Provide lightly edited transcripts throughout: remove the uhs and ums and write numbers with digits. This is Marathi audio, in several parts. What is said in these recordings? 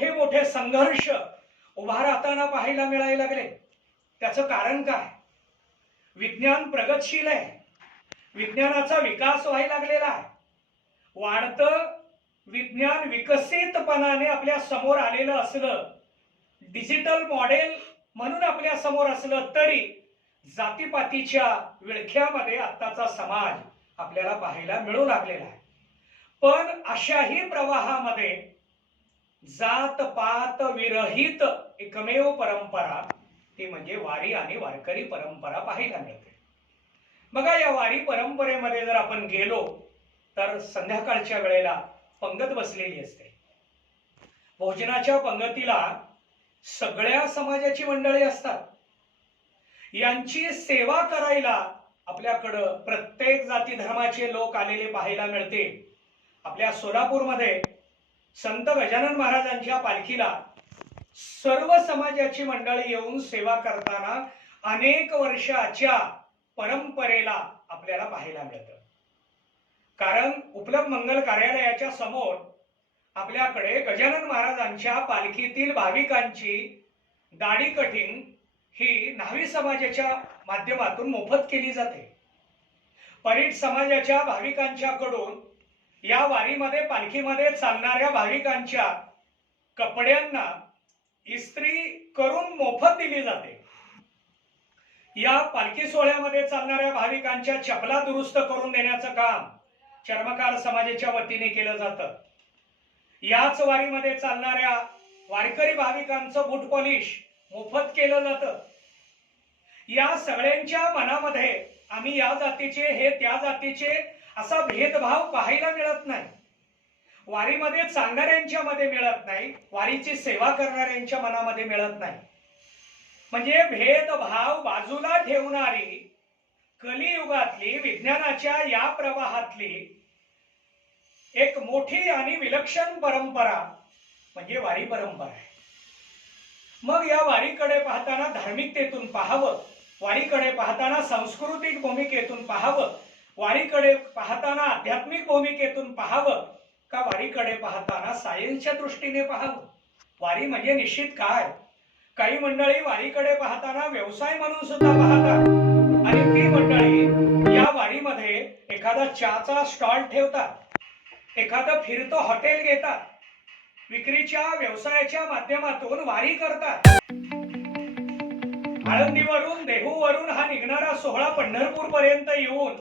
मोठे मोठे संघर्ष उभा राहताना पाहायला मिळायला लागले. त्याचं कारण काय? विज्ञान प्रगतशील आहे, विज्ञानाचा विकास व्हायला लागलेला आहे. वाढतं विज्ञान विकसितपणाने आपल्या समोर आलेलं असलं, डिजिटल मॉडेल म्हणून आपल्या समोर असलं तरी जातीपातीच्या विळख्यामध्ये आत्ताचा समाज आपल्याला पाहायला मिळू लागलेला आहे. पण अशाही प्रवाहामध्ये जात पात विरहित एकमेव परंपरा ती म्हणजे वारी आणि वारकरी परंपरा पाहायला मिळते. बघा, या वारी परंपरेमध्ये जर आपण गेलो तर संध्याकाळच्या वेळेला पंगत बसलेली असते. भोजनाच्या पंगतीला सगळ्या समाजाची मंडळी असतात. यांची सेवा करायला आपल्याकडं प्रत्येक जाती धर्माचे लोक आलेले पाहायला मिळते. आपल्या सोलापूरमध्ये संत गजानन महाराजांच्या पालखीला सर्व समाजाची मंडळी येऊन सेवा करताना अनेक वर्षाच्या परंपरेला आपल्याला पाहायला मिळतं. कारण उपलब्ध मंगल कार्यालयाच्या समोर आपल्याकडे गजानन महाराजांच्या पालखीतील भाविकांची दाढी कटिंग ही न्हावी समाजाच्या माध्यमातून मोफत केली जाते. परीट समाजाच्या भाविकांच्याकडून या वारीमध्ये पालखीमध्ये चालणाऱ्या भाविकांच्या कपड्यांना इस्त्री करून मोफत दिली जाते. या पालखी सोहळ्यामध्ये चालणाऱ्या भाविकांच्या चपला दुरुस्त करून देण्याचं काम चर्मकार समाजाच्या वतीने केलं जातं. याच वारीमध्ये चालणाऱ्या वारकरी भाविकांचं बूट पॉलिश मोफत केलं जातं. या सगळ्यांच्या मनामध्ये आम्ही या जातीचे, हे त्या जातीचे असा भेदभाव पाहायला मिळत नाही. वारीमध्ये चालणाऱ्यांच्या मध्ये मिळत नाही, वारीची सेवा करणाऱ्यांच्या मनामध्ये मिळत नाही. म्हणजे भेदभाव बाजूला ठेवणारी कलियुगातली विज्ञानाच्या या प्रवाहातली एक मोठी आणि विलक्षण परंपरा म्हणजे वारी परंपरा आहे. मग या वारीकडे पाहताना धार्मिकतेतून पाहावं, वारीकडे पाहताना सांस्कृतिक भूमिकेतून पाहावं, वारीकडे पाहताना आध्यात्मिक भूमिकेतून पाहावं, का वारीकडे पाहताना सायन्सच्या दृष्टीने पाहावं. वारी म्हणजे निश्चित काय? काही मंडळी वारीकडे पाहताना व्यवसाय म्हणून सुद्धा पाहतात आणि ती मंडळी या वारीमध्ये एखादा चहाचा स्टॉल ठेवतात, एखादं फिरतं हॉटेल घेतात, विक्रीच्या व्यवसायाच्या माध्यमातून वारी करतात. आळंदीवरून, देहूवरून हा निघणारा सोहळा पंढरपूर पर्यंत येऊन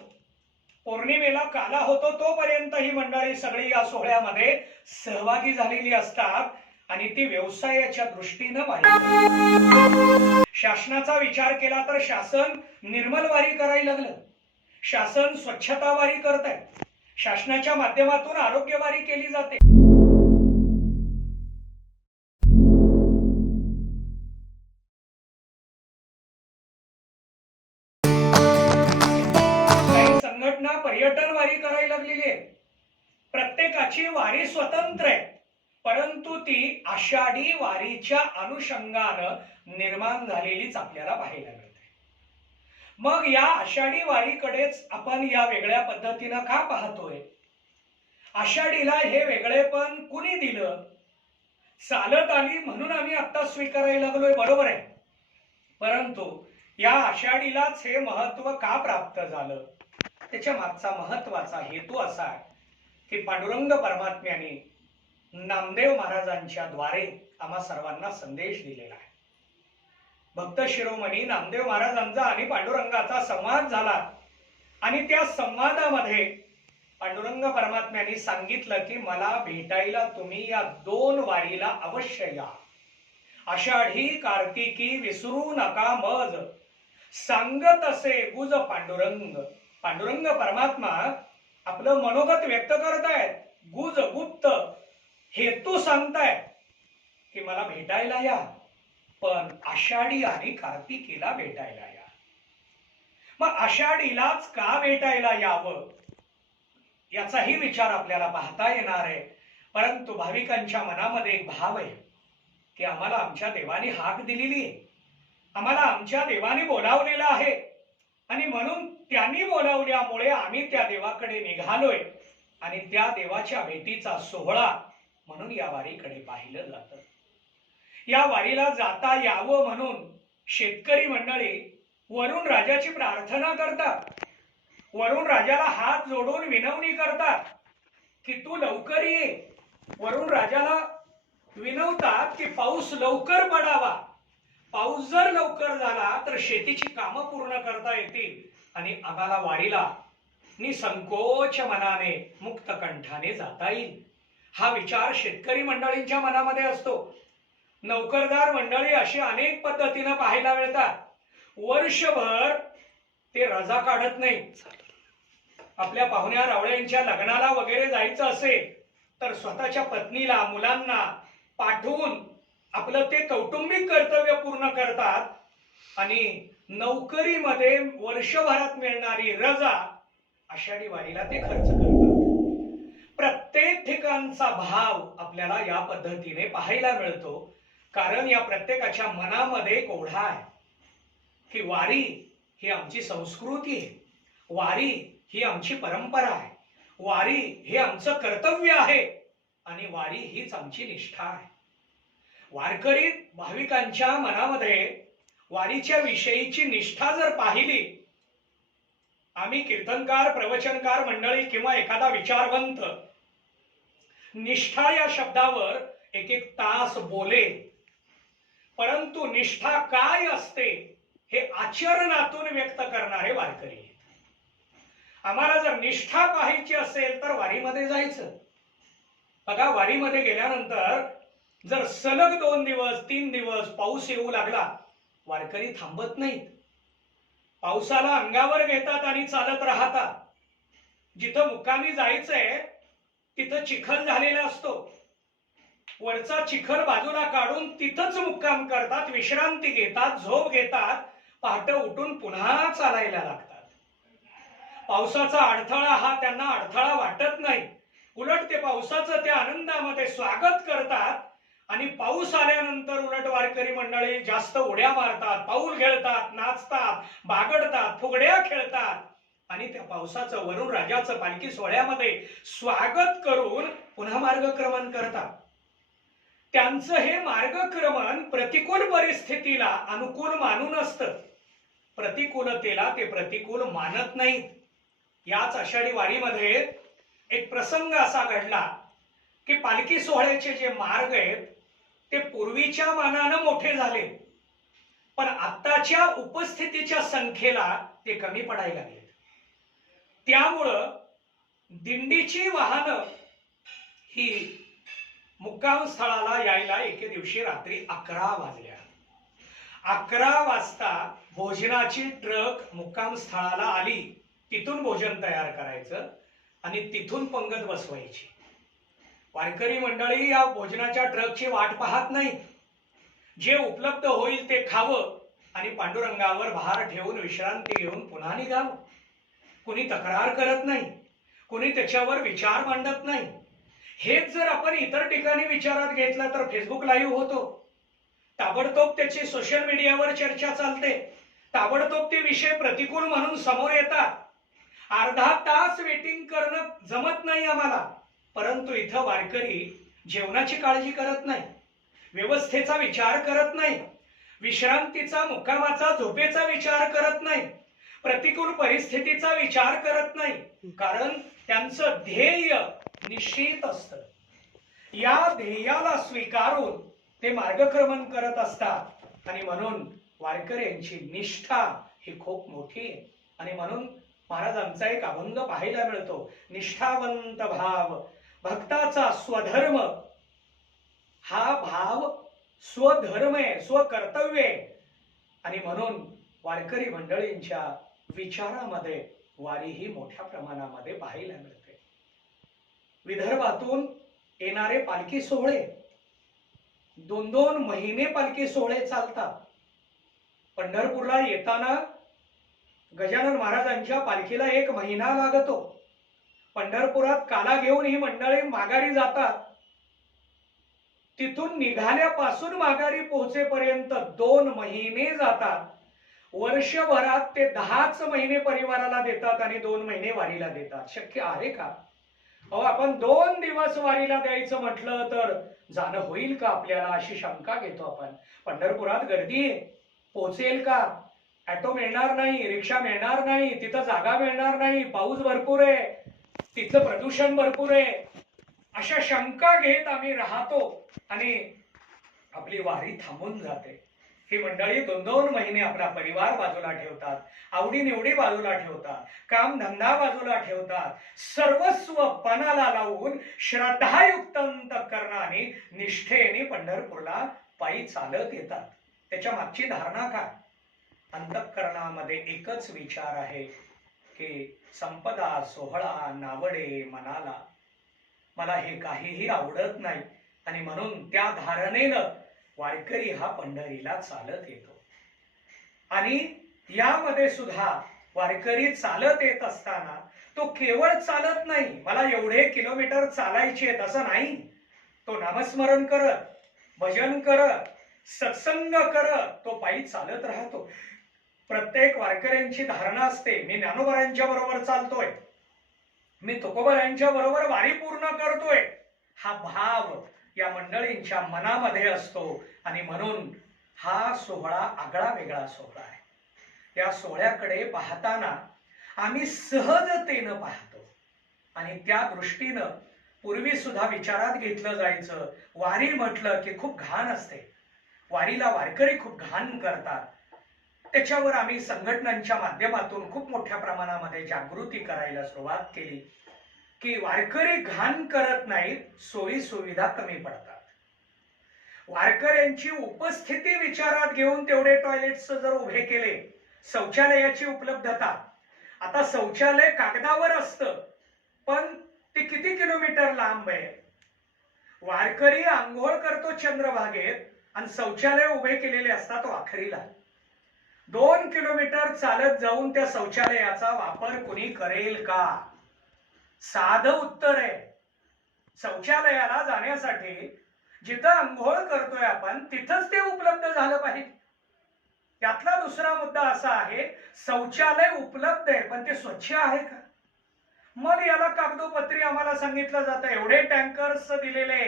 पौर्णिमेला काला होतो तोपर्यंत ही मंडळी सगळी या सोहळ्यामध्ये सहभागी झालेली असतात आणि ती व्यवसायाच्या दृष्टीनं वारी. शासनाचा विचार केला तर शासन निर्मल वारी करायला लागलं, शासन स्वच्छता वारी करत आहे, शासनाच्या माध्यमातून आरोग्य वारी केली जाते. काही संघटना पर्यटन वारी करायला लागलेली आहे. प्रत्येकाची वारी स्वतंत्र आहे, परंतु ती आषाढी वारीच्या अनुषंगानं निर्माण झालेलीच आपल्याला पाहायला मिळते. मग या आषाढी वारीकडेच आपण या वेगळ्या पद्धतीनं का पाहतोय? आषाढीला हे वेगळेपण कुणी दिलं? चालत आली म्हणून आम्ही आता स्वीकारायला लागलोय, बरोबर आहे. परंतु या आषाढीलाच हे महत्व का प्राप्त झालं? त्याच्या मागचा महत्वाचा हेतू असा आहे की पांडुरंग परमात्म्याने नामदेव महाराजांच्या द्वारे आम्हा सर्वांना संदेश दिलेला आहे. भक्त शिरोमणी नामदेव महाराजांचा आणि पांडुरंगाचा संवाद झाला आणि त्या संवादामध्ये पांडुरंग परमात्म्याने सांगितलं की मला भेटायला तुम्ही या 2 वारीला अवश्य या. आषाढी कार्तिकी विसरू नका मज, सांगत असे गुज पांडुरंग. पांडुरंग परमात्मा आपलं मनोगत व्यक्त करतायत, गुज गुप्त हेतू सांगतायत की मला भेटायला या, पण आषाढी आणि कार्तिकीला भेटायला या. मग आषाढीलाच का भेटायला यावं याचाही विचार आपल्याला पाहता येणार आहे. परंतु भाविकांच्या मनामध्ये एक भाव आहे की आम्हाला आमच्या देवाने हाक दिलेली आहे, आम्हाला आमच्या देवाने बोलावलेलं आहे आणि म्हणून त्यांनी बोलावल्यामुळे आम्ही त्या देवाकडे निघालोय आणि त्या देवाच्या भेटीचा सोहळा म्हणून या वारीकडे पाहिलं जातं. या वारीला जाता यावं म्हणून शेतकरी मंडळी वरुण राजाची प्रार्थना करतात. वरुण राजाला हात जोडून विनवणी करतात की तू लवकर ये. वरुण राजाला विनवतात की पाऊस लवकर पडावा. पाऊस जर लवकर झाला तर शेतीची कामं पूर्ण करता येतील आणि आम्हाला वारीला निसंकोच मनाने मुक्त कंठाने जाता येईल. हा विचार शेतकरी मंडळींच्या मनामध्ये असतो. नोकरदार मंडळी अशी अनेक पद्धतीनं पाहायला मिळतात. वर्षभर ते रजा काढत नाही. आपल्या पाहुण्या रावळ्यांच्या लग्नाला वगैरे जायचं असेल तर स्वतःच्या पत्नीला मुलांना पाठवून आपलं ते कौटुंबिक कर्तव्य पूर्ण करतात आणि नोकरीमध्ये वर्षभरात मिळणारी रजा आषाढी वारीला ते खर्च करतात. प्रत्येक ठिकाणचा भाव आपल्याला या पद्धतीने पाहायला मिळतो. कारण या प्रत्येकाच्या मनामध्ये एक ओढा आहे की वारी ही आमची संस्कृती आहे, वारी ही आमची परंपरा आहे, वारी हे आमचं कर्तव्य आहे आणि वारी हीच आमची निष्ठा आहे. वारकरी भाविकांच्या मनामध्ये वारीच्या विषयीची निष्ठा जर पाहिली, आम्ही कीर्तनकार प्रवचनकार मंडळी किंवा एखादा विचारवंत निष्ठा या शब्दावर एक एक तास बोले, परंतु निष्ठा काय असते हे आचरणातून व्यक्त करणारे वारकरी. आम्हाला जर निष्ठा पाहायची असेल तर वारीमध्ये जायचं. बघा, वारीमध्ये गेल्यानंतर जर सलग 2 दिवस 3 दिवस पाऊस येऊ लागला, वारकरी थांबत नाहीत. पावसाला अंगावर घेतात आणि चालत राहतात. जिथं मुक्कामी जायचंय तिथं चिखल झालेला असतो. वरचा चिखल बाजूला काढून तिथंच मुक्काम करतात, विश्रांती घेतात, झोप घेतात, पहाटे उठून पुन्हा चालायला लागतात. पावसाचा अडथळा हा त्यांना अडथळा वाटत नाही. उलट ते पावसाचं त्या आनंदामध्ये स्वागत करतात आणि पाऊस आल्यानंतर उलट वारकरी मंडळी जास्त उड्या मारतात, पाऊल खेळतात, नाचतात, बागडतात, फुगड्या खेळतात आणि त्या पावसाचं वरुण राजाचं पालखी सोहळ्यामध्ये स्वागत करून पुन्हा मार्गक्रमण करतात. त्यांचं हे मार्गक्रमण प्रतिकूल परिस्थितीला अनुकूल मानून असतं. प्रतिकूलतेला ते प्रतिकूल मानत नाहीत. याच आषाढी वारीमध्ये एक प्रसंग असा घडला की पालखी सोहळ्याचे जे मार्ग आहेत ते पूर्वीच्या मानानं मोठे झाले, पण आत्ताच्या उपस्थितीच्या संख्येला ते कमी पडायला लागले. त्यामुळं दिंडीची वाहनं ही मुक्काम स्थळाला यायला एके दिवशी रात्री 11 वाजल्या. 11 वाजता भोजनाची ट्रक मुक्काम स्थळाला आली. तिथून भोजन तयार करायचं आणि तिथून पंगत बसवायची. वारकरी मंडळी या भोजनाच्या ट्रकची वाट पाहत नाही. जे उपलब्ध होईल ते खावं आणि पांडुरंगावर भार ठेवून विश्रांती घेऊन पुन्हा निघावं. कुणी तक्रार करत नाही, कुणी त्याच्यावर विचार मांडत नाही. हेच जर आपण इतर ठिकाणी विचारात घेतलं तर फेसबुक लाईव्ह होतो, ताबडतोब त्याची सोशल मीडियावर चर्चा चालते, ताबडतोब ते विषय प्रतिकूल म्हणून समोर येतात. अर्धा तास वेटिंग करणं जमत नाही आम्हाला, परंतु इथं वारकरी जेवणाची काळजी करत नाही, व्यवस्थेचा विचार करत नाही, विश्रांतीचा मुक्कामाचा झोपेचा विचार करत नाही, प्रतिकूल परिस्थितीचा विचार करत नाही. कारण त्यांचं ध्येय निश्चित असतं. या ध्येयाला स्वीकारून ते मार्गक्रमण करत असतात आणि म्हणून वारकऱ्यांची निष्ठा ही खूप मोठी आहे. आणि म्हणून महाराजांचा एक अभंग पाहायला मिळतो, निष्ठावंत भाव भक्ताचा स्वधर्म. हा भाव स्वधर्म आहे, स्वकर्तव्य आहे. आणि म्हणून वारकरी मंडळींच्या विचारामध्ये वारी ही मोठ्या प्रमाणामध्ये पाहायला मिळते. विदर्भातून येणारे पालखी सोहळे 2-2 महिने पालखी सोहळे चालतात. पंढरपूरला येताना गजानन महाराजांच्या पालखीला 1 महिना लागतो. पंढरपुरात काला घेऊन ही मंडळी माघारी जातात. तिथून निघाल्यापासून माघारी पोहोचेपर्यंत 2 महिने जातात. वर्षभरात ते 10च महिने परिवाराला देतात आणि 2 महिने वारीला देतात. शक्य आहे का? अहो आपण 2 दिवस वारीला द्यायचं म्हटलं तर जाणं होईल का आपल्याला, अशी शंका घेतो आपण. पंढरपुरात गर्दी आहे, पोचेल का, ऑटो मिळणार नाही, रिक्षा मिळणार नाही, तिथं जागा मिळणार नाही, पाऊस भरपूर आहे, तिथलं प्रदूषण भरपूर आहे, अशा शंका घेत आम्ही राहतो आणि आपली वारी थांबून जाते. ही मंडळी 2-2 महिने आपला परिवार बाजूला ठेवतात, आवडीनिवडी बाजूला ठेवतात, काम धंदा बाजूला ठेवतात, सर्वस्व पणाला लावून श्रद्धायुक्त अंतःकरणाने निष्ठेने पंढरपूरला पायी चालत येतात. त्याच्या मागची धारणा काय? अंतःकरणामध्ये एकच विचार आहे की संपदा सोहळा नावडे मनाला. मला हे काहीही आवडत नाही आणि म्हणून त्या धारणेनं वारकरी हा पंढरीला चालत येतो. आणि यामध्ये सुद्धा वारकरी चालत येत असताना तो केवळ चालत नाही, मला एवढे किलोमीटर चालायचे असं नाही. तो नामस्मरण करत, भजन करत, सत्संग करत तो पायी चालत राहतो. प्रत्येक वारकऱ्यांची धारणा असते, मी ज्ञानोबारांच्या बरोबर चालतोय, मी तुकोबारांच्या बरोबर वारी पूर्ण करतोय, हा भाव या मंडळींच्या मनामध्ये असतो. आणि म्हणून हा सोहळा आगळा वेगळा सोहळा आहे. या सोहळ्याकडे पाहताना आम्ही सहजतेनं पाहतो आणि त्या दृष्टीनं पूर्वी सुद्धा विचारात घेतलं जायचं, वारी म्हटलं की खूप घाण असते, वारीला वारकरी खूप घाण करतात. त्याच्यावर आम्ही संघटनांच्या माध्यमातून खूप मोठ्या प्रमाणामध्ये जागृती करायला सुरुवात केली की वारकरी घाण करत नाहीत, सोयी सुविधा कमी पडतात. वारकऱ्यांची उपस्थिती विचारात घेऊन तेवढे टॉयलेट्स जर उभे केले, शौचालयाची उपलब्धता, आता शौचालय कागदावर असतं पण ते किती किलोमीटर लांब आहे. वारकरी आंघोळ करतो चंद्रभागेत आणि शौचालय उभे केलेले असतात वाखरीला. 2 किलोमीटर चालत जाऊन त्या शौचालयाचा वापर कुणी करेल का? साधं उत्तर आहे, शौचालयाला जाण्यासाठी जिथं अंघोळ करतोय आपण तिथंच ते उपलब्ध झालं पाहिजे. यातला दुसरा मुद्दा असा आहे, शौचालय उपलब्ध आहे पण ते स्वच्छ आहे का? मग याला कागदोपत्री आम्हाला सांगितलं जातं एवढे टँकर्स दिलेले.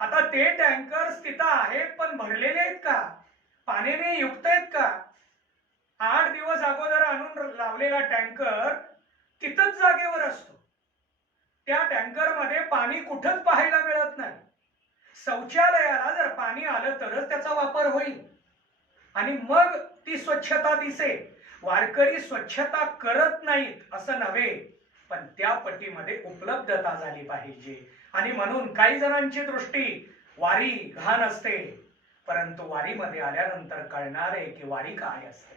आता ते टँकर्स तिथं आहेत पण भरलेले आहेत का, पाण्याने युक्त आहेत का? 8 दिवस अगोदर आणून लावलेला टँकर तिथंच जागेवर असतो, त्या टँकर मध्ये पाणी कुठंच पाहायला मिळत नाही. शौचालयाला जर पाणी आलं तरच त्याचा वापर होईल आणि मग ती स्वच्छता दिसेल. वारकरी स्वच्छता करत नाहीत असं नव्हे, पण त्या पटीमध्ये उपलब्धता झाली पाहिजे. आणि म्हणून काही जणांची दृष्टी वारी घाण असते, परंतु वारीमध्ये आल्यानंतर कळणार आहे की वारी काय असते.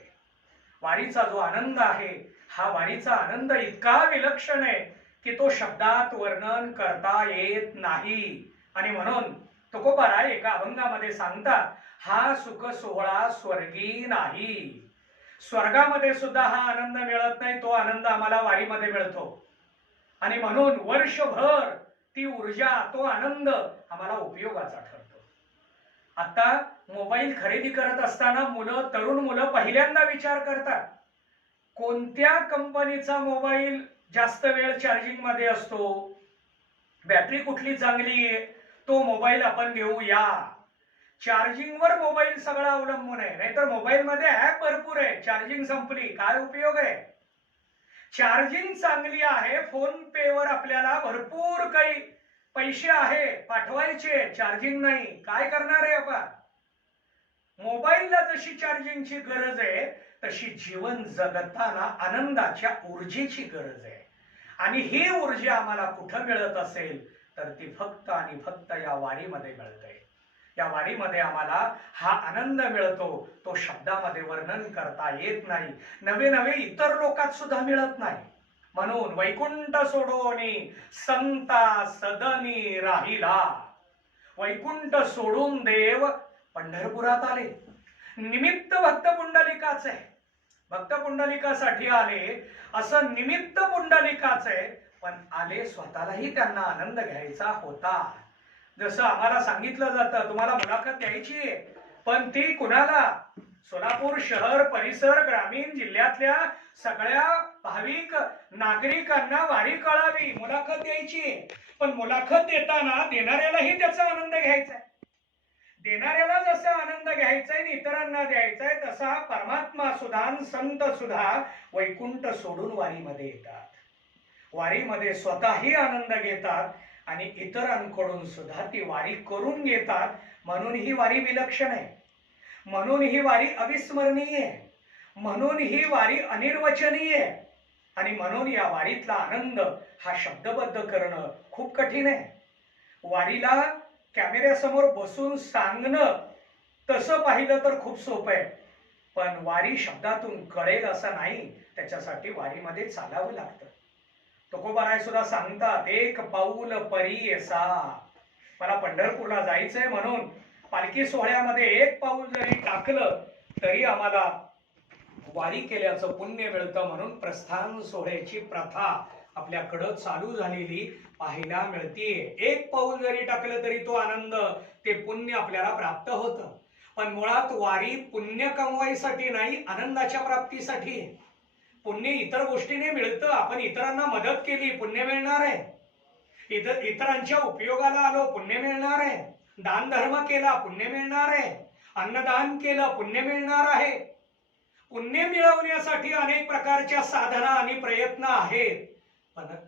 वारीचा जो आनंद आहे, हा वारीचा आनंद इतका विलक्षण आहे की तो शब्दात वर्णन करता येत नाही. आणि म्हणून तुकोबाराय एका अभंगामध्ये सांगतात, हा सुख सोहळा स्वर्गी नाही. स्वर्गामध्ये सुद्धा हा आनंद मिळत नाही, तो आनंद आम्हाला वारीमध्ये मिळतो. आणि म्हणून वर्षभर ती ऊर्जा, तो आनंद आम्हाला उपयोगाचा ठरतो. आता मोबाईल खरेदी करत असताना तरुण मुलं पहिल्यांदा विचार करतात, कोणत्या कंपनीचा मोबाईल जास्त वेळ चार्जिंग मध्ये असतो, बॅटरी कुठली चांगली आहे, तो मोबाईल आपण घेऊया. चार्जिंगवर मोबाईल सगळा अवलंबून आहे. नाहीतर मोबाईल मध्ये ऍप भरपूर आहे, चार्जिंग संपली काय उपयोग आहे. चार्जिंग चांगली आहे, फोन पे वर आपल्याला भरपूर काही पैसे आहे पाठवायचे, चार्जिंग नाही, काय करणार आहे आपण. मोबाईलला जशी चार्जिंगची गरज आहे तशी जीवन जगताना आनंदाच्या ऊर्जेची गरज आहे. आणि ही ऊर्जा आम्हाला कुठं मिळत असेल तर ती फक्त आणि फक्त या वारीमध्ये मिळते. या वारीमध्ये आम्हाला हा आनंद मिळतो, तो शब्दामध्ये वर्णन करता येत नाही, नवे नवे इतर लोकात सुद्धा मिळत नाही. म्हणून वैकुंठ सोडोनी संता सदनी राहिला, वैकुंठ सोडून देव पंढरपुरात आले. निमित्त भक्त पुंडलिकाच आहे, भक्त पुंडलिकासाठी आले असं निमित्त पुंडलिकाच आहे, पण आले स्वतःलाही त्यांना आनंद घ्यायचा होता. जसं आम्हाला सांगितलं जातं, तुम्हाला मुलाखत द्यायची आहे, पण ती कुणाला? सोलापूर शहर परिसर ग्रामीण जिल्ह्यातल्या सगळ्या भाविक नागरिकांना वारी कळावी, मुलाखत द्यायची. पण मुलाखत देताना देणाऱ्यालाही त्याचा आनंद घ्यायचा आहे. देणाऱ्याला जसा आनंद घ्यायचा आहे इतरांना द्यायचा आहे, तसा परमात्मा सुद्धा संत सुद्धा वैकुंठ सोडून वारीमध्ये येतात. वारीमध्ये स्वतःही आनंद घेतात आणि इतरांकडून सुद्धा ती वारी करून घेतात. म्हणून ही वारी विलक्षण आहे, म्हणून ही वारी अविस्मरणीय आहे, म्हणून ही वारी अनिर्वचनीय आहे. आणि म्हणून या वारीतला आनंद हा शब्दबद्ध करणं खूप कठीण आहे. वारीला कॅमेऱ्यासमोर बसून सांगणं तसं पाहिलं तर खूप सोपं आहे, पण वारी शब्दातून कळेल असं नाही. त्याच्यासाठी वारीमध्ये चालावं लागतं. तुकोबाराय सुद्धा सांगतात, एक पाऊल परी असा. मला पंढरपूरला जायचंय म्हणून पालखी सोहळ्यामध्ये एक पाऊल जरी टाकलं तरी आम्हाला वारी केल्याचं पुण्य मिळतं. म्हणून प्रस्थान सोहळ्याची प्रथा आपल्याकडं चालू झालेली पाहायला मिळतीये. एक पाऊल जरी टाकलं तरी तो आनंद, ते पुण्य आपल्याला प्राप्त होतं. पण मुळात वारी पुण्य कमवायसाठी नाही, आनंदाच्या प्राप्तीसाठी. पुण्य इतर गोष्टीने मिळतं. आपण इतरांना मदत केली, पुण्य मिळणार आहे. इतरांच्या उपयोगाला आलो, पुण्य मिळणार आहे. दान धर्म केला, पुण्य मिळणार आहे. अन्नदान केलं, पुण्य मिळणार आहे. पुण्य मिळवण्यासाठी अनेक प्रकारच्या साधना आणि प्रयत्न आहेत.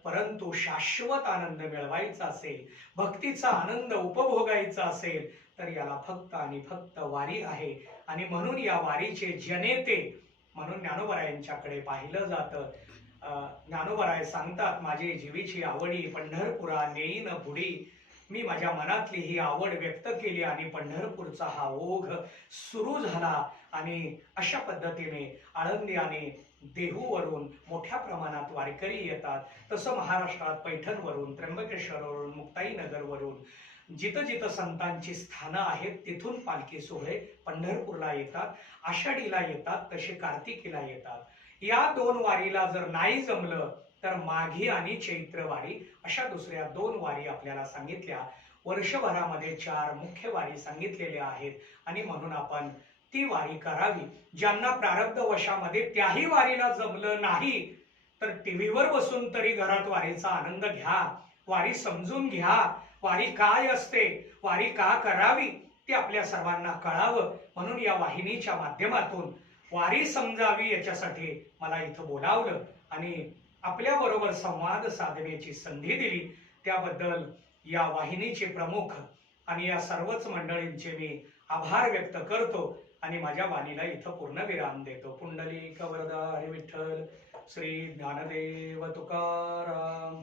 परंतु शाश्वत आनंद मिळवायचा असेल, भक्तीचा आनंद उपभोगायचा असेल, तर याला फक्त आणि फक्त वारी आहे. आणि म्हणून या वारीचे जनेते म्हणून ज्ञानोबरायांच्याकडे पाहिलं जातं. ज्ञानोबराय सांगतात, माझी जीवीची आवडी पंढरपुरा नेईन बुडी. मी माझ्या मनातली ही आवड व्यक्त केली आणि पंढरपूरचा हा ओघ सुरू झाला. आणि अशा पद्धतीने आळंदी आणि देहूवरून मोठ्या प्रमाणात वारकरी येतात. तसं महाराष्ट्रात पैठणवरून, त्र्यंबकेश्वरवरून, मुक्ताईनगरवरून जिथं जिथं संतांची स्थानं आहेत तिथून पालखी सोहळे पंढरपूरला येतात. आषाढीला येतात, तसे कार्तिकीला येतात. या दोन वारीला जर नाही जमलं तर माघी आणि चैत्र वारी अशा दुसऱ्या दोन वारी आपल्याला सांगितल्या. वर्षभरामध्ये 4 मुख्य वारी सांगितलेल्या आहेत आणि म्हणून आपण ती वारी करावी. ज्यांना प्रारब्ध वशामध्ये त्याही वारीला जमलं नाही तर टीव्हीवर बसून तरी घरात वारीचा आनंद घ्या, वारी समजून घ्या. वारी काय असते, वारी का करावी ते आपल्या सर्वांना कळावं. म्हणून या वाहिनीच्या माध्यमातून वारी समजावी याच्यासाठी मला इथं बोलावलं आणि आपल्या बरोबर संवाद साधण्याची संधी दिली. त्याबद्दल या वाहिनीचे प्रमुख आणि या सर्वच मंडळींचे मी आभार व्यक्त करतो आणि माझ्या वाणीला इथं पूर्णविराम देतो. पुंडलिक वरदा हरी विठ्ठल, श्री ज्ञानदेव तुकाराम.